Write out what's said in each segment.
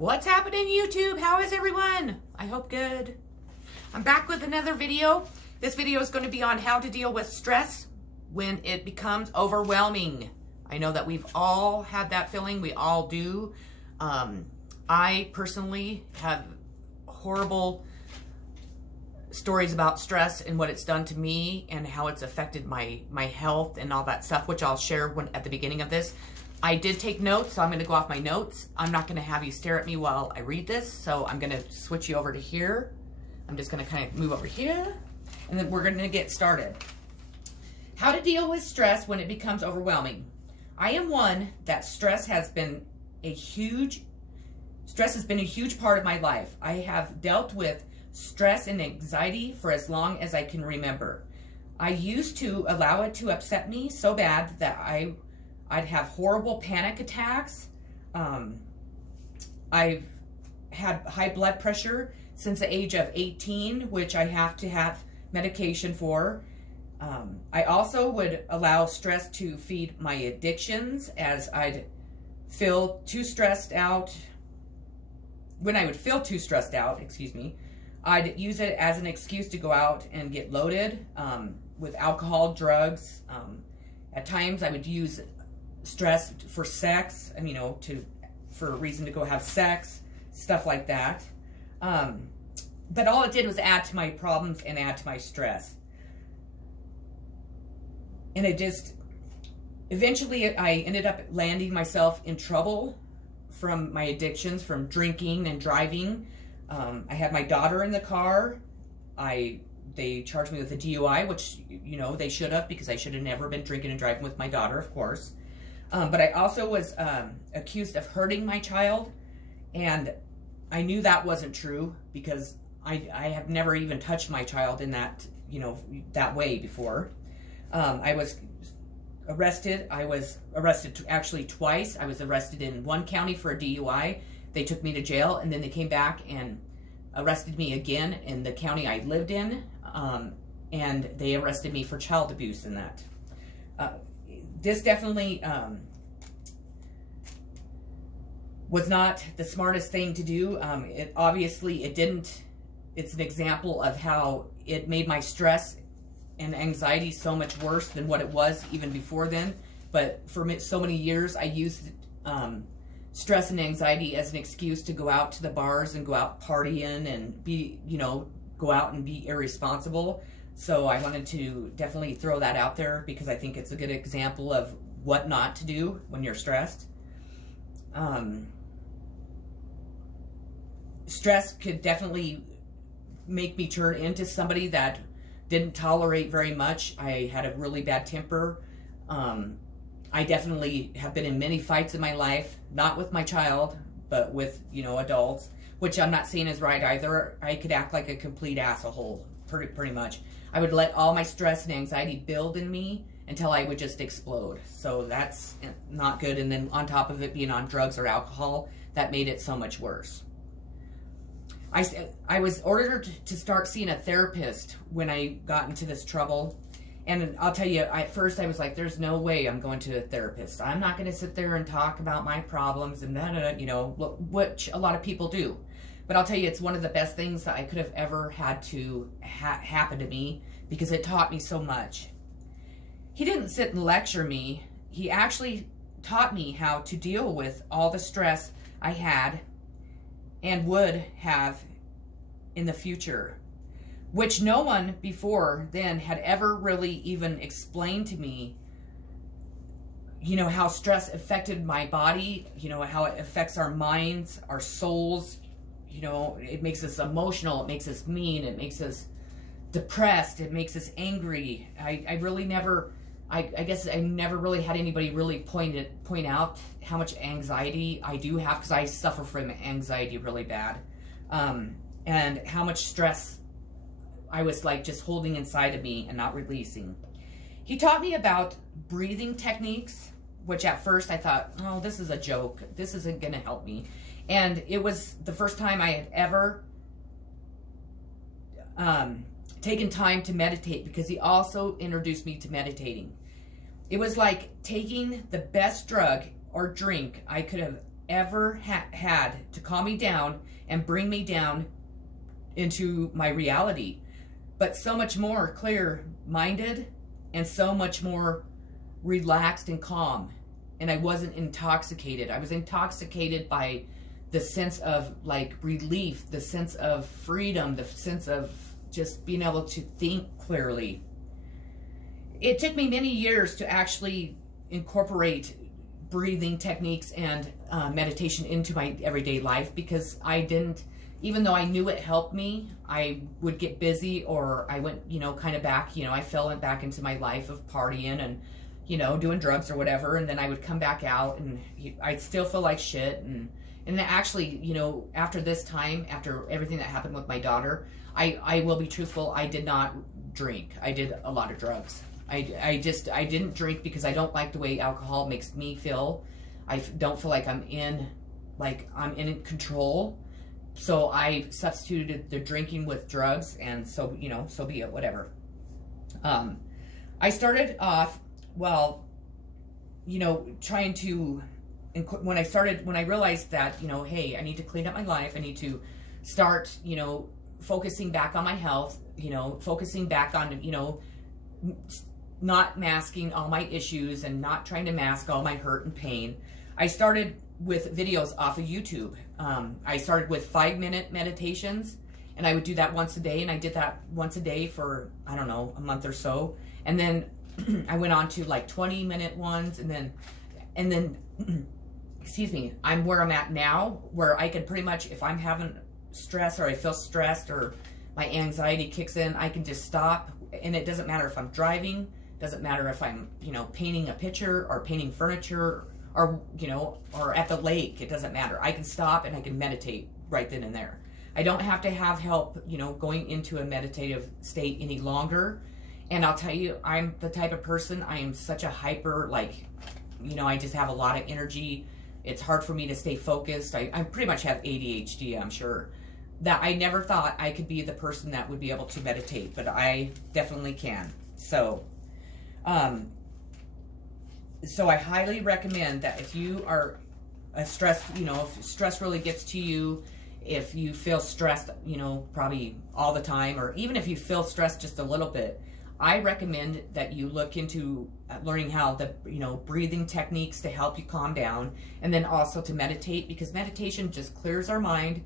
What's happening, YouTube? How is everyone? I hope good. I'm back with another video. This video is going to be on how to deal with stress when it becomes overwhelming. I know that we've all had that feeling. We all do. I personally have horrible stories about stress and what it's done to me and how it's affected my health and all that stuff, which I'll share at the beginning of this. I did take notes, so I'm going to go off my notes. I'm not going to have you stare at me while I read this, so I'm going to switch you over to here. I'm just going to kind of move over here, and then we're going to get started. How to deal with stress when it becomes overwhelming. I am one that stress has been a huge part of my life. I have dealt with stress and anxiety for as long as I can remember. I used to allow it to upset me so bad that I'd have horrible panic attacks. I've had high blood pressure since the age of 18, which I have to have medication for. I also would allow stress to feed my addictions, as I'd feel too stressed out. When I would feel too stressed out, I'd use it as an excuse to go out and get loaded with alcohol, drugs. At times I would use stress for sex, for a reason to go have sex, stuff like that. But all it did was add to my problems and add to my stress. And eventually I ended up landing myself in trouble from my addictions, from drinking and driving. I had my daughter in the car. They charged me with a DUI, which, they should have, because I should have never been drinking and driving with my daughter, of course. But I also was accused of hurting my child, and I knew that wasn't true because I have never even touched my child in that, that way before. I was arrested. I was arrested actually twice. I was arrested in one county for a DUI. They took me to jail, and then they came back and arrested me again in the county I lived in, and they arrested me for child abuse in that. This definitely was not the smartest thing to do. It's an example of how it made my stress and anxiety so much worse than what it was even before then. But for so many years, I used stress and anxiety as an excuse to go out to the bars and go out partying and go out and be irresponsible. So I wanted to definitely throw that out there because I think it's a good example of what not to do when you're stressed. Stress could definitely make me turn into somebody that didn't tolerate very much. I had a really bad temper. I definitely have been in many fights in my life, not with my child, but with, adults, which I'm not saying is right either. I could act like a complete asshole, pretty much. I would let all my stress and anxiety build in me until I would just explode. So that's not good. And then on top of it being on drugs or alcohol, that made it so much worse. I was ordered to start seeing a therapist when I got into this trouble. And I'll tell you, at first I was like, there's no way I'm going to a therapist. I'm not going to sit there and talk about my problems and which a lot of people do. But I'll tell you, it's one of the best things that I could have ever had to happen to me because it taught me so much. He didn't sit and lecture me. He actually taught me how to deal with all the stress I had and would have in the future, which no one before then had ever really even explained to me, how stress affected my body, how it affects our minds, our souls. It makes us emotional, it makes us mean, it makes us depressed, it makes us angry. I guess I never really had anybody really point out how much anxiety I do have, because I suffer from anxiety really bad, and how much stress I was like just holding inside of me and not releasing. He taught me about breathing techniques, which at first I thought, oh, this is a joke. This isn't going to help me. And it was the first time I had ever taken time to meditate, because he also introduced me to meditating. It was like taking the best drug or drink I could have ever had to calm me down and bring me down into my reality, but so much more clear-minded and so much more relaxed and calm. And I wasn't intoxicated. I was intoxicated by the sense of like relief, the sense of freedom, the sense of just being able to think clearly. It took me many years to actually incorporate breathing techniques and meditation into my everyday life, because I didn't, even though I knew it helped me, I would get busy, or I went, kind of back, I fell back into my life of partying and, doing drugs or whatever. And then I would come back out and I'd still feel like shit. And then actually, after this time, after everything that happened with my daughter, I will be truthful, I did not drink. I did a lot of drugs. I didn't drink because I don't like the way alcohol makes me feel. I don't feel like I'm in control. So I substituted the drinking with drugs, and so, so be it, whatever. I started off, trying to, when I realized that, hey, I need to clean up my life. I need to start, focusing back on my health, focusing back on, not masking all my issues and not trying to mask all my hurt and pain. I started with videos off of YouTube. I started with 5-minute meditations, and I would do that once a day, and I did that once a day for, I don't know, a month or so. And then I went on to like 20-minute ones, and then excuse me, I'm where I'm at now, where I can pretty much, if I'm having stress or I feel stressed or my anxiety kicks in, I can just stop. And it doesn't matter if I'm driving, doesn't matter if I'm, painting a picture or painting furniture, or, or at the lake. It doesn't matter. I can stop and I can meditate right then and there. I don't have to have help, going into a meditative state any longer. And I'll tell you, I'm the type of person, I am such a hyper, I just have a lot of energy. It's hard for me to stay focused. I pretty much have ADHD, I'm sure. That I never thought I could be the person that would be able to meditate, but I definitely can. So, so I highly recommend that if you are stressed, if stress really gets to you, if you feel stressed, probably all the time, or even if you feel stressed just a little bit, I recommend that you look into learning how the, breathing techniques to help you calm down, and then also to meditate, because meditation just clears our mind.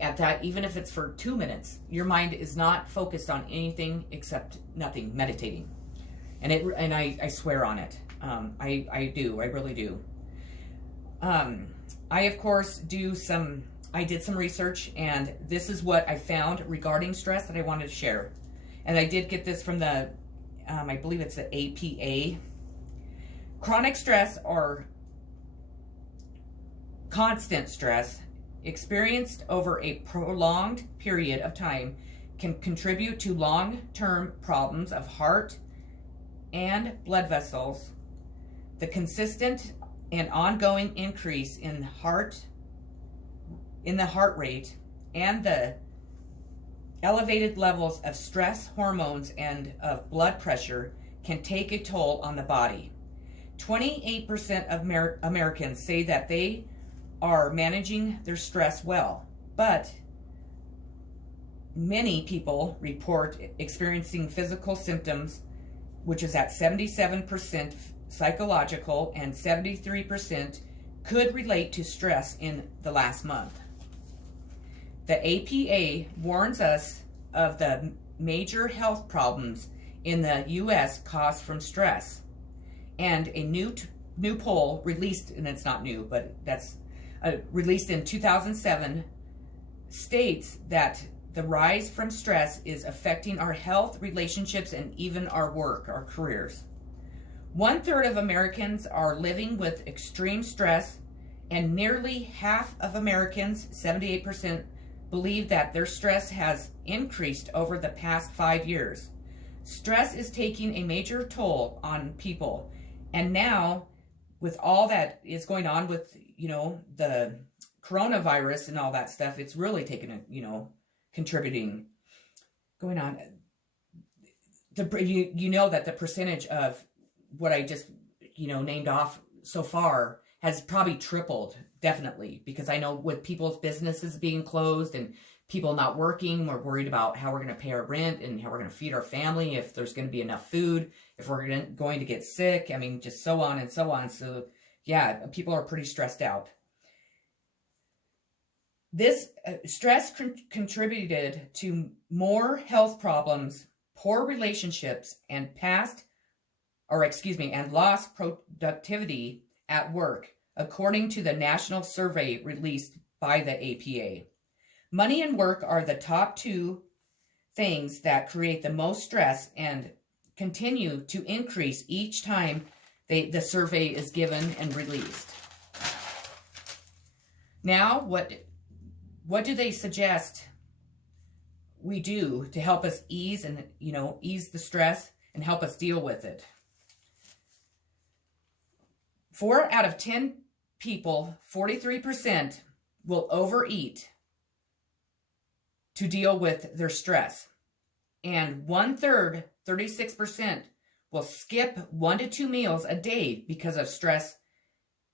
At that, even if it's for 2 minutes, your mind is not focused on anything except nothing, meditating. And I swear on it. I really do. I, of course, I did some research, and this is what I found regarding stress that I wanted to share. And I did get this from the, I believe it's the APA. Chronic stress, or constant stress, experienced over a prolonged period of time, can contribute to long-term problems of heart and blood vessels. The consistent and ongoing increase in the heart rate, and the elevated levels of stress hormones and of blood pressure can take a toll on the body. 28% of Americans say that they are managing their stress well, but many people report experiencing physical symptoms, which is at 77% psychological, and 73% could relate to stress in the last month. The APA warns us of the major health problems in the U.S. caused from stress, and a new poll released, and it's not new, but that's released in 2007, states that the rise from stress is affecting our health, relationships, and even our work, our careers. 1/3 of Americans are living with extreme stress, and nearly half of Americans, 78%, believe that their stress has increased over the past 5 years. Stress is taking a major toll on people, and now, with all that is going on with, the coronavirus and all that stuff, it's really taken a, contributing, going on. You know that the percentage of what I just, named off so far has probably tripled definitely, because I know with people's businesses being closed and people not working, we're worried about how we're going to pay our rent and how we're going to feed our family, if there's going to be enough food, if we're going to get sick. I mean, just so on and so on. So yeah, people are pretty stressed out. This stress contributed to more health problems, poor relationships, and lost productivity at work, according to the national survey released by the APA. Money and work are the top two things that create the most stress and continue to increase each time the survey is given and released. Now, what do they suggest we do to help us ease the stress and help us deal with it? 4 out of 10 people, 43%, will overeat to deal with their stress. And 1/3, 36%, will skip 1 to 2 meals a day because of stress.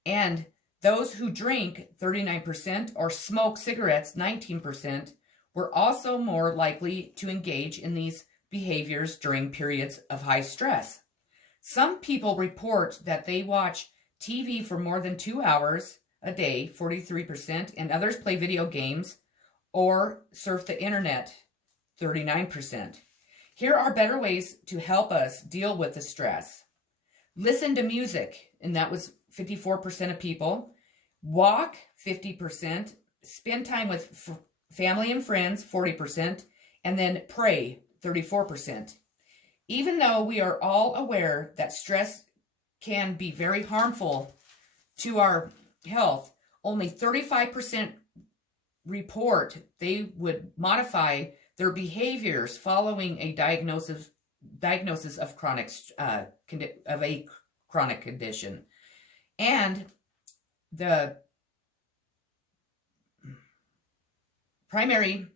And those who drink, 39%, or smoke cigarettes, 19%, were also more likely to engage in these behaviors during periods of high stress. Some people report that they watch TV for more than 2 hours a day, 43%, and others play video games or surf the internet, 39%. Here are better ways to help us deal with the stress. Listen to music, and that was 54% of people. Walk, 50%. Spend time with family and friends, 40%. And then pray, 34%. Even though we are all aware that stress can be very harmful to our health, only 35% report they would modify their behaviors following a diagnosis of a chronic condition. And the primary,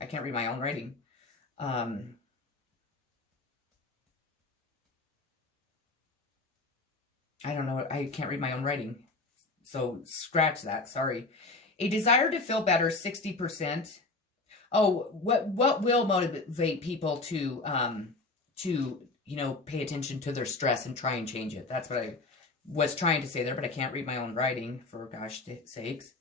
I can't read my own writing. I don't know, I can't read my own writing. So scratch that, sorry. A desire to feel better, 60%. Oh, what will motivate people to pay attention to their stress and try and change it? That's what I was trying to say there, but I can't read my own writing, for gosh sakes.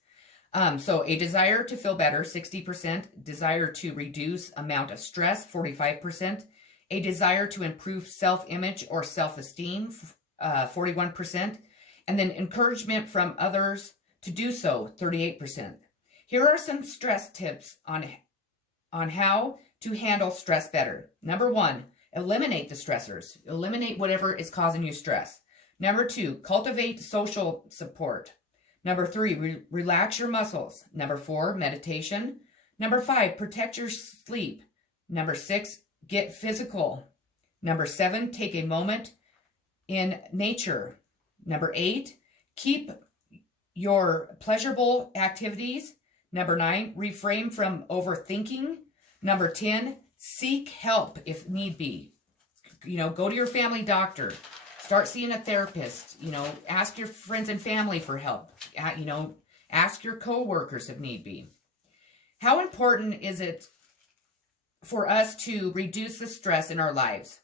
So a desire to feel better, 60%. Desire to reduce amount of stress, 45%. A desire to improve self-image or self-esteem, 41%. And then encouragement from others to do so, 38%. Here are some stress tips on how to handle stress better. Number 1, eliminate the stressors. Eliminate whatever is causing you stress. Number 2, cultivate social support. Number 3, relax your muscles. Number 4, meditation. Number 5, protect your sleep. Number 6, get physical. Number 7, take a moment in nature. Number 8, keep your pleasurable activities. Number 9, refrain from overthinking. Number 10, seek help if need be. Go to your family doctor. Start seeing a therapist. Ask your friends and family for help. Ask your coworkers if need be. How important is it for us to reduce the stress in our lives?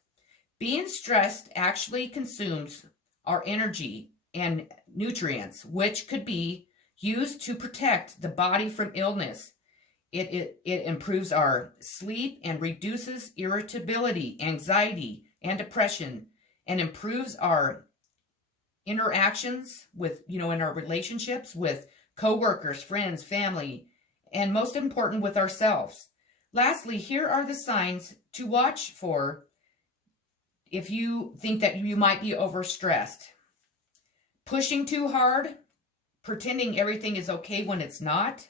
Being stressed actually consumes our energy and nutrients, which could be used to protect the body from illness. It improves our sleep and reduces irritability, anxiety, and depression, and improves our interactions with, in our relationships with coworkers, friends, family, and most important, with ourselves. Lastly, here are the signs to watch for if you think that you might be overstressed. Pushing too hard, pretending everything is okay when it's not,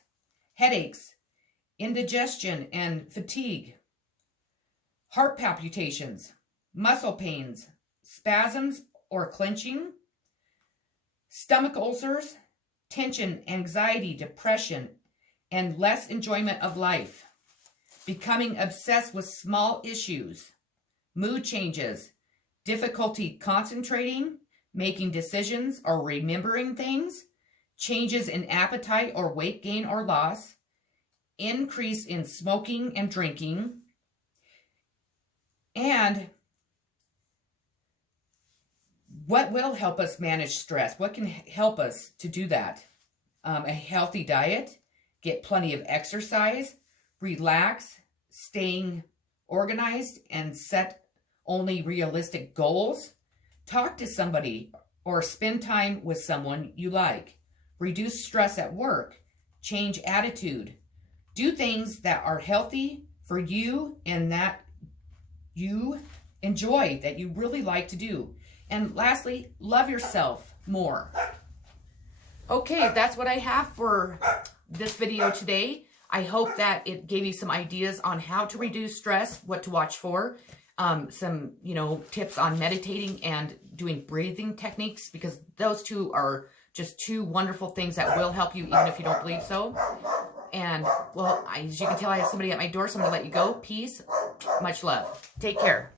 headaches, indigestion and fatigue, heart palpitations, muscle pains, spasms or clenching, stomach ulcers, tension, anxiety, depression, and less enjoyment of life, becoming obsessed with small issues, mood changes, difficulty concentrating, making decisions or remembering things, changes in appetite or weight gain or loss, increase in smoking and drinking, and what will help us manage stress? What can help us to do that? A healthy diet, get plenty of exercise, relax, staying organized, and set only realistic goals. Talk to somebody or spend time with someone you like. Reduce stress at work. Change attitude. Do things that are healthy for you and that you enjoy, that you really like to do. And lastly, love yourself more. Okay, that's what I have for this video today. I hope that it gave you some ideas on how to reduce stress, what to watch for, some, tips on meditating and doing breathing techniques, because those two are just two wonderful things that will help you even if you don't believe so. And, well, as you can tell, I have somebody at my door, so I'm going to let you go. Peace. Much love. Take care.